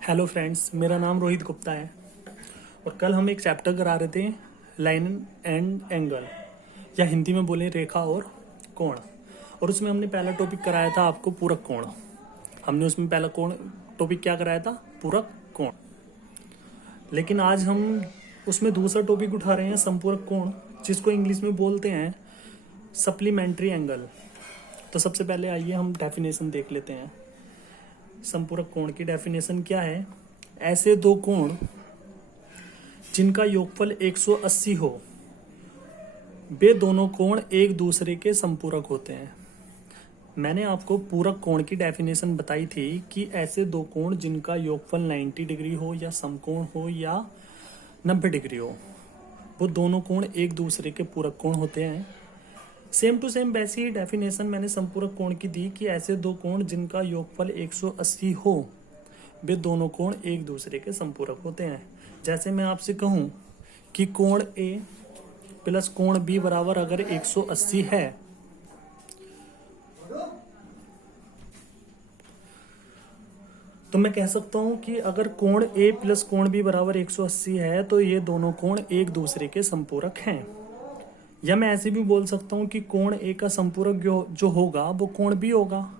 Hello friends, मेरा नाम रोहित गुप्ता है और कल हम एक चैप्टर करा रहे थे लाइन एंड एंगल, या हिंदी में बोले रेखा और कोण। और उसमें हमने पहला टॉपिक कराया था आपको पूरक कोण। हमने उसमें पहला कोण टॉपिक क्या कराया था? पूरक कोण। लेकिन आज हम उसमें दूसरा टॉपिक उठा रहे हैं संपूरक कोण, जिसको इंग्लिश में बोलते हैं सप्लीमेंट्री एंगल। तो सबसे पहले आइए हम डेफिनेशन देख लेते हैं। संपूरक कोण की डेफिनेशन क्या है? ऐसे दो कोण जिनका योगफल 180 हो, वे दोनों कोण एक दूसरे के संपूरक होते हैं। मैंने आपको पूरक कोण की डेफिनेशन बताई थी कि ऐसे दो कोण जिनका योगफल 90 डिग्री हो या समकोण हो या 90 डिग्री हो, वो दोनों कोण एक दूसरे के पूरक कोण होते हैं। सेम टू सेम वैसी ही डेफिनेशन मैंने संपूरक कोण की दी कि ऐसे दो कोण जिनका योगफल 180 हो, वे दोनों कोण एक दूसरे के संपूरक होते हैं। जैसे मैं आपसे कहूं कि कोण ए प्लस कोण बी बराबर अगर 180 है, तो मैं कह सकता हूं कि अगर कोण ए प्लस कोण बी बराबर 180 है तो ये दोनों कोण एक दूसरे के संपूरक हैं। या मैं ऐसे भी बोल सकता हूँ कि कोण ए का संपूरक जो होगा वो कोण बी होगा।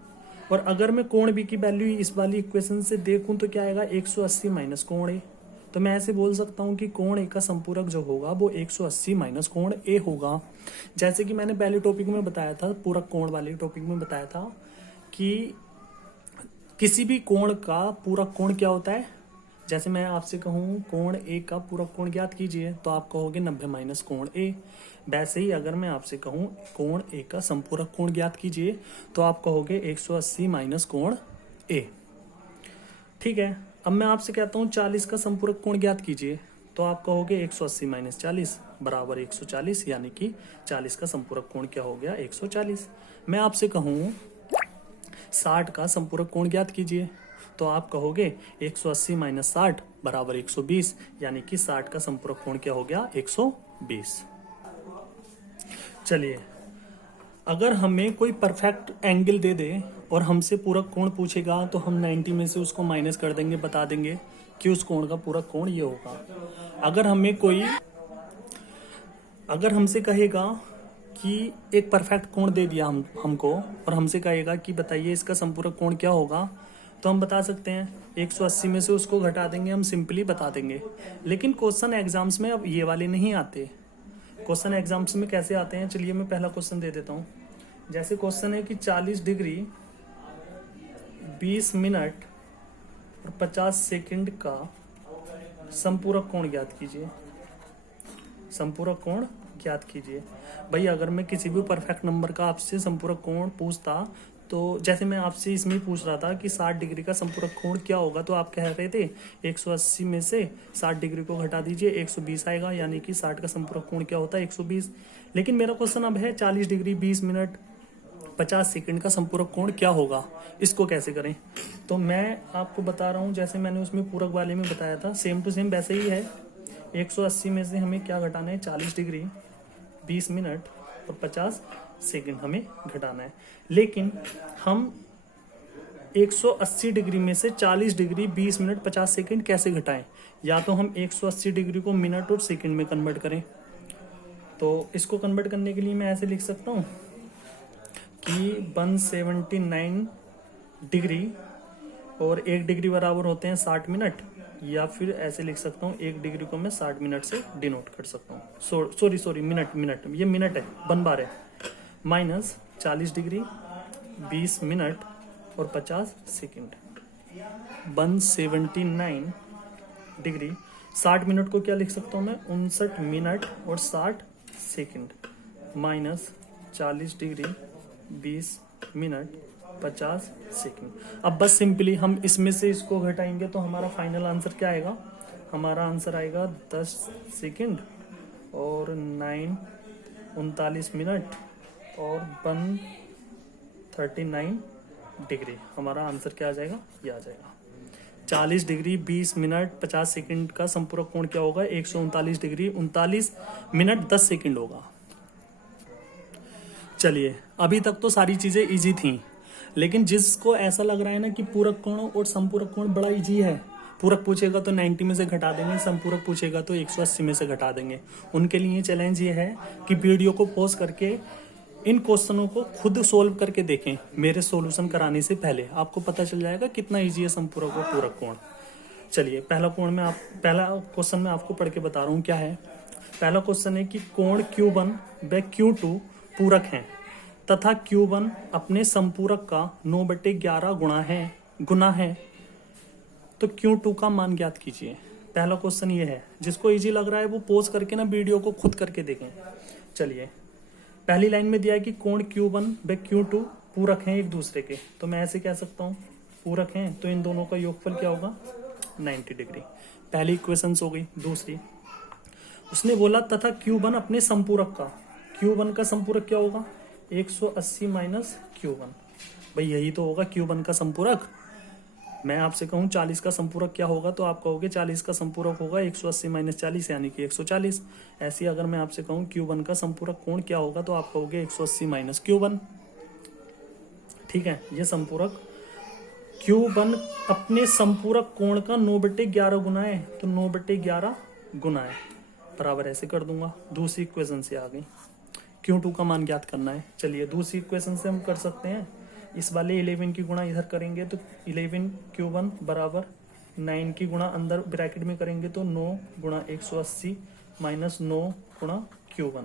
और अगर मैं कोण बी की वैल्यू इस वाली इक्वेशन से देखूं तो क्या आएगा? 180 माइनस कोण ए। तो मैं ऐसे बोल सकता हूँ कि कोण ए का संपूरक जो होगा वो 180 माइनस कोण ए होगा। जैसे कि मैंने पहले टॉपिक में बताया था, पूरक कोण वाले टॉपिक में बताया था कि किसी भी कोण का पूरक कोण क्या होता है। जैसे मैं आपसे कहूँ कोण ए का पूरक कोण ज्ञात कीजिए, तो आप कहोगे 90 माइनस कोण ए। वैसे ही अगर मैं आपसे कहूँ कोण ए का संपूरक कोण ज्ञात कीजिए, तो आप कहोगे 180 माइनस कोण ए। ठीक है, अब मैं आपसे कहता हूँ 40 का संपूरक कोण ज्ञात कीजिए, तो आप कहोगे 180 माइनस 40 बराबर 140, यानी कि 40 का संपूरक कोण क्या हो गया? 140। मैं आपसे कहूँ 60 का संपूरक कोण ज्ञात कीजिए, तो आप कहोगे 180 माइनस 60 बराबर 120, यानी कि 60 का संपूरक कोण क्या हो गया? 120। चलिए, अगर हमें कोई परफेक्ट एंगल दे दे और हमसे पूरक कोण पूछेगा, तो हम 90 में से उसको माइनस कर देंगे, बता देंगे कि उस कोण का पूरक कोण ये होगा। अगर हमसे कहेगा कि एक परफेक्ट कोण दे दिया हमको और हमसे कहेगा कि बताइए इसका संपूरक कोण क्या होगा, तो हम बता सकते हैं 180 में से उसको घटा देंगे, हम सिंपली बता देंगे। लेकिन क्वेश्चन एग्जाम्स में अब ये वाले नहीं आते। क्वेश्चन एग्जाम्स में कैसे आते हैं? चलिए मैं पहला क्वेश्चन दे देता हूँ। जैसे क्वेश्चन है कि 40 डिग्री 20 मिनट और 50 सेकंड का संपूरक कोण ज्ञात कीजिए। संपूरक कोण ज्ञात कीजिए। भाई, अगर मैं किसी भी परफेक्ट नंबर का आपसे संपूरक कोण पूछता, तो जैसे मैं आपसे इसमें पूछ रहा था कि 60 डिग्री का संपूरक कोण क्या होगा, तो आप कह रहे थे 180 में से 60 डिग्री को घटा दीजिए, 120 आएगा, यानी कि 60 का संपूरक कोण क्या होता है? 120। लेकिन मेरा क्वेश्चन अब है 40 डिग्री 20 मिनट 50 सेकंड का संपूरक कोण क्या होगा, इसको कैसे करें? तो मैं आपको बता रहा हूँ, जैसे मैंने उसमें पूरक वाले में बताया था, सेम टू सेम वैसे ही है। 180 में से हमें क्या घटाना है? 40 डिग्री 20 मिनट और 50 सेकंड हमें घटाना है। लेकिन हम 180 डिग्री में से 40 डिग्री 20 मिनट 50 सेकंड कैसे घटाएं? या तो हम 180 डिग्री को मिनट और सेकंड में कन्वर्ट करें। तो इसको कन्वर्ट करने के लिए मैं ऐसे लिख सकता हूँ कि 179 डिग्री और 1 डिग्री बराबर होते हैं 60 मिनट, या फिर ऐसे लिख सकता हूँ 1 डिग्री को मैं 60 मिनट से डिनोट कर सकता हूँ। सॉरी मिनट, ये मिनट है, बन बार है। माइनस 40 डिग्री 20 मिनट और 50 सेकंड। 179 डिग्री 60 मिनट को क्या लिख सकता हूँ मैं? 59 मिनट और 60 second minus 40 degree 20 minute 50 second. अब बस सिंपली हम इसमें से इसको घटाएंगे तो हमारा फाइनल आंसर क्या आएगा? हमारा आंसर आएगा 10 सेकंड और 39 मिनट और 139 डिग्री। हमारा आंसर क्या आ जाएगा? ये आ जाएगा 40 डिग्री 20 मिनट 50 सेकंड का संपूरक कोण क्या होगा? 139 डिग्री 39 मिनट 10 सेकंड होगा। चलिए, अभी तक तो सारी चीजें इजी थी, लेकिन जिसको ऐसा लग रहा है ना कि पूरक कोण और संपूरक कोण बड़ा इजी है, पूरक पूछेगा तो 90 में से घटा देंगे, संपूरक पूछेगा तो 180 में से घटा देंगे। उनके लिए चैलेंज ये है कि वीडियो को पॉज करके इन क्वेश्चनों को खुद सोल्व करके देखें मेरे सॉल्यूशन कराने से पहले। आपको पता चल जाएगा कितना इजी है संपूरक और पूरक कोण। चलिए पहला क्वेश्चन मैं आपको पढ़ के बता रहा हूँ क्या है। पहला क्वेश्चन है कि कोण Q1 व Q2 पूरक हैं तथा Q1 अपने संपूरक का 9/11 गुना है तो Q2 का मान ज्ञात कीजिए। पहला क्वेश्चन ये है, जिसको इजी लग रहा है वो पॉज करके ना वीडियो को खुद करके देखें। चलिए पहली लाइन में दिया है कि कोण Q1 व Q2 पूरक हैं एक दूसरे के, तो मैं ऐसे कह सकता हूँ पूरक हैं तो इन दोनों का योगफल क्या होगा 90 डिग्री। पहली इक्वेशन हो गई। दूसरी उसने बोला तथा Q1 अपने संपूरक का, Q1 का संपूरक क्या होगा 180 माइनस Q1। भाई यही तो होगा Q1 का संपूरक। मैं आपसे कहूँ 40 का संपूरक क्या होगा तो आप कहोगे 40 का संपूरक होगा 180 माइनस 40 यानी कि 140। ऐसे अगर मैं आपसे कहूँ Q1 का संपूरक कोण क्या होगा तो आप कहोगे 180 माइनस Q1। ठीक है, ये संपूरक Q1 अपने संपूरक कोण का 9/11 गुना है तो 9/11 गुना है, बराबर ऐसे कर दूंगा। दूसरी इक्वेशन से आ गई, Q2 का मान ज्ञात करना है। चलिए दूसरी इक्वेशन से हम कर सकते हैं। इस वाले 11 की गुणा इधर करेंगे तो 11 Q1 बराबर 9 की गुणा अंदर ब्रैकेट में करेंगे तो 9 गुणा 180 माइनस 9 गुणा Q1।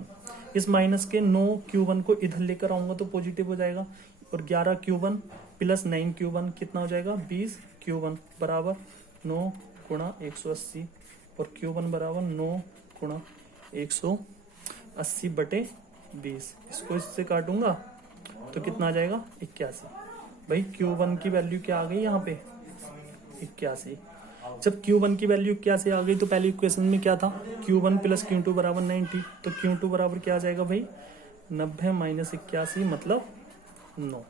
इस माइनस के 9 Q1 को इधर लेकर आऊंगा तो पॉजिटिव हो जाएगा और 11 Q1 प्लस 9 Q1 कितना हो जाएगा 20 Q1 बराबर 9 गुणा 180 और Q1 बराबर 9 गुणा 180/20। इसको इससे काटूंगा तो कितना आ जाएगा 81। भाई Q1 की वैल्यू क्या आ गई यहाँ पे 81। जब Q1 की वैल्यू 81 आ गई तो पहली इक्वेशन में क्या था Q1 प्लस Q2 बराबर 90, तो Q2 बराबर क्या आ जाएगा भाई 90 माइनस 81 मतलब 9।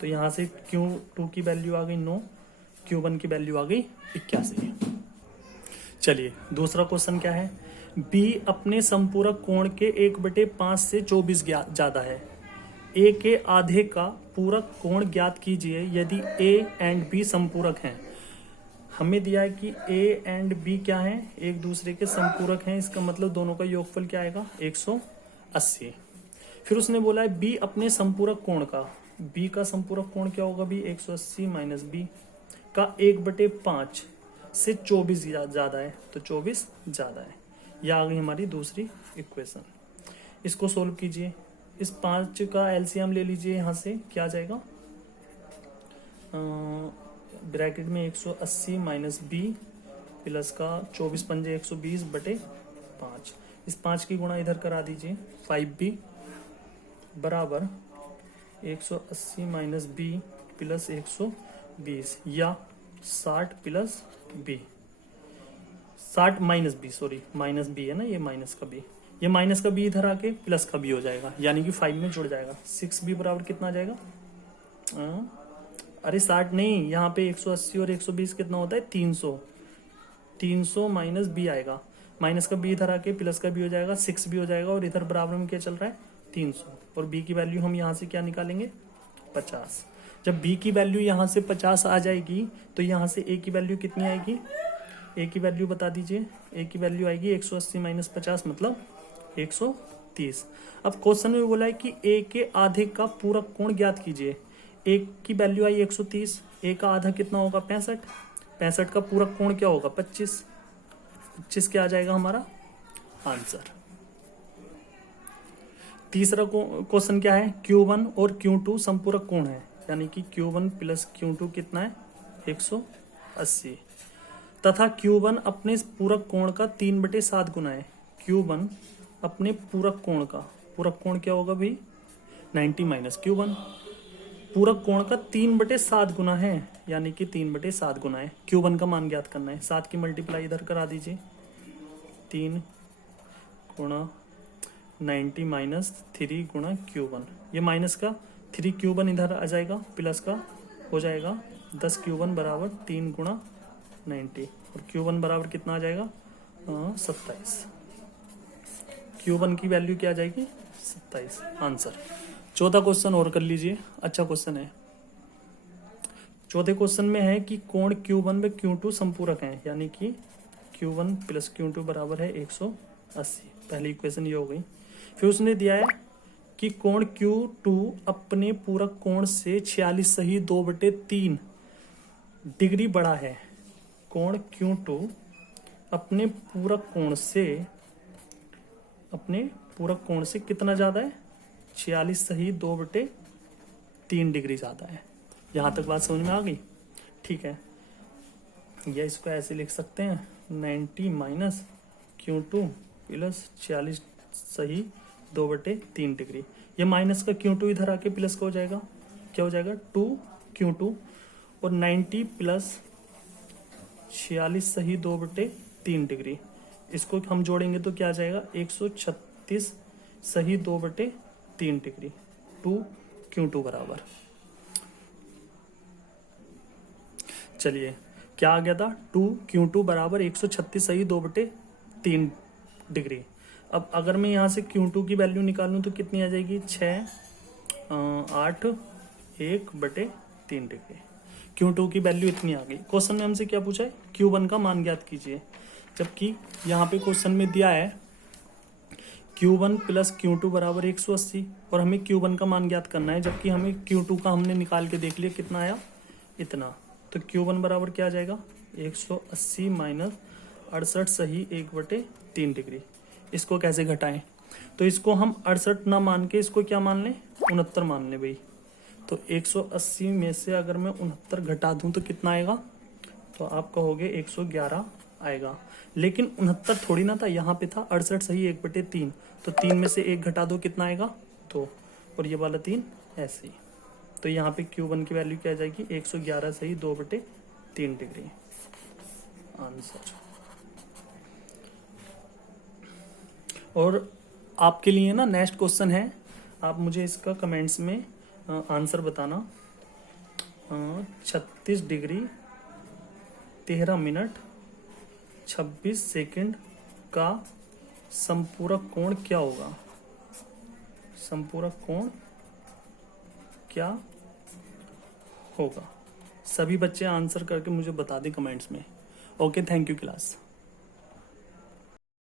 तो यहाँ से Q2 की वैल्यू आ गई 9, Q1 की वैल्यू आ गई 81। चलिए दूसरा क्वेश्चन क्या है, B अपने संपूरक कोण के 1/5 से 24 ज्यादा है। A के आधे का पूरक कोण ज्ञात कीजिए यदि A एंड B संपूरक हैं। हमें दिया है कि A एंड B क्या है एक दूसरे के संपूरक हैं, इसका मतलब दोनों का योगफल क्या आएगा 180। फिर उसने बोला है B अपने संपूरक कोण का, B का संपूरक कोण क्या होगा भी 180 माइनस B का 1/5 से 24 ज्यादा है तो 24 ज्यादा है। यह आ गई हमारी दूसरी इक्वेशन। इसको सोल्व कीजिए। इस 5 का एलसीएम ले लीजिए, यहाँ से क्या आ जाएगा ब्रैकेट में 180 माइनस B प्लस का 24 पंजे 120/5। इस 5 की गुणा इधर करा दीजिए 5B बराबर 180 माइनस B प्लस 120 या 60 plus B, 60 minus B, sorry minus B है ना, ये माइनस का B, ये माइनस का B इधर आके प्लस का B हो जाएगा यानी कि 5 में जुड़ जाएगा। 6B बराबर कितना आ जाएगा अरे 60 नहीं, यहाँ पे 180 और 120 कितना होता है 300, 300 माइनस B आएगा, माइनस का B इधर आके प्लस का B हो जाएगा 6B हो जाएगा और इधर बराबर में क्या चल रहा है 300 और B की वैल्यू हम यहाँ से क्या निकालेंगे 50। जब B की वैल्यू यहाँ से 50 आ जाएगी तो यहाँ से A की वैल्यू कितनी आएगी, A की वैल्यू बता दीजिए। A की वैल्यू आएगी 180 माइनस 50 मतलब 130। अब क्वेश्चन में बोला है कि A के आधे का पूरक कोण ज्ञात कीजिए। A की वैल्यू आई 130, A का आधा कितना होगा 65, 65 का पूरक कोण क्या होगा 25, 25 क्या आ जाएगा हमारा आंसर। तीसरा क्वेश्चन क्या है, Q1 और Q2 संपूरक कोण है यानी कि Q1 प्लस Q2 कितना है 180 तथा Q1 अपने पूरक कोण का 3/7 गुना है। Q1 अपने पूरक कोण का, पूरक कोण क्या होगा भाई 90 माइनस Q1, पूरक कोण का 3/7 गुना है यानी कि 3/7 गुना है। Q1 का मान ज्ञात करना है, 7 की मल्टीप्लाई इधर करा दीजिए 3 गुणा 90 माइनस 3 गुणा Q1, ये माइनस का 3 Q1 इधर आ जाएगा प्लस का हो जाएगा 10 Q1 बराबर 3 गुणा 90 और Q1 बराबर कितना आ जाएगा 27। Q1 की वैल्यू क्या आ जाएगी 27 आंसर। चौथा क्वेश्चन और कर लीजिए, अच्छा क्वेश्चन है। चौथे क्वेश्चन में है कि कोण Q1 व Q2 संपूरक हैं, यानी कि Q1 प्लस Q2 बराबर है 180। पहली इक्वेशन ये हो गई। फिर उसने दिया है कि कोण Q2 अपने पूरक कोण से 46 सही 2/3 डिग्री बड़ा है। कोण Q2 अपने पूरक कोण से कितना ज्यादा है? 46 सही 2/3 डिग्री ज्यादा है। यहां तक बात समझ में आ गई? ठीक है, या इसको ऐसे लिख सकते हैं 90 माइनस Q2 प्लस 46 सही 2/3 डिग्री। ये माइनस का Q2 इधर आके प्लस का हो जाएगा, क्या हो जाएगा 2Q2, और 90 प्लस 46 सही 2/3 डिग्री, इसको हम जोड़ेंगे तो क्या आ जाएगा 136 सही 2/3 डिग्री, 2Q2 बराबर। चलिए क्या आ गया था? 2Q2 बराबर 136 सही 2/3 डिग्री। अब अगर मैं यहाँ से Q2 की वैल्यू निकालूं तो कितनी आ जाएगी? 6 8 1/3 डिग्री। Q2 की वैल्यू इतनी आ गई। क्वेश्चन में हमसे क्या पूछा है? Q1 का मान ज्ञात कीजिए, जबकि यहाँ पे क्वेश्चन में दिया है Q1 प्लस Q2 बराबर 180 और हमें Q1 का मान ज्ञात करना है, जबकि हमें Q2 का हमने निकाल के देख लिया कितना आया, इतना। तो Q1 बराबर क्या आ जाएगा? 180 माइनस 68 सही 1/3 डिग्री। इसको कैसे घटाएं? तो इसको हम 68 ना मान के इसको क्या मान लें? 69 मान लें भाई। तो 180 में से अगर मैं 69 घटा दूं तो कितना आएगा? तो आप कहोगे 111 आएगा, लेकिन 69 थोड़ी ना था, यहाँ पे था 68 सही 1/3, तो 3 में से 1 घटा दो कितना आएगा? 2, और ये वाला 3 ऐसे ही। तो यहाँ पे Q1 की वैल्यू क्या आ जाएगी? 111 सही 2/3 डिग्री आंसर। और आपके लिए ना नेक्स्ट क्वेश्चन है, आप मुझे इसका कमेंट्स में आंसर बताना। 36 डिग्री 13 मिनट 26 सेकंड का संपूरक कोण क्या होगा? संपूरक कोण क्या होगा? सभी बच्चे आंसर करके मुझे बता दें कमेंट्स में। Okay, thank you class.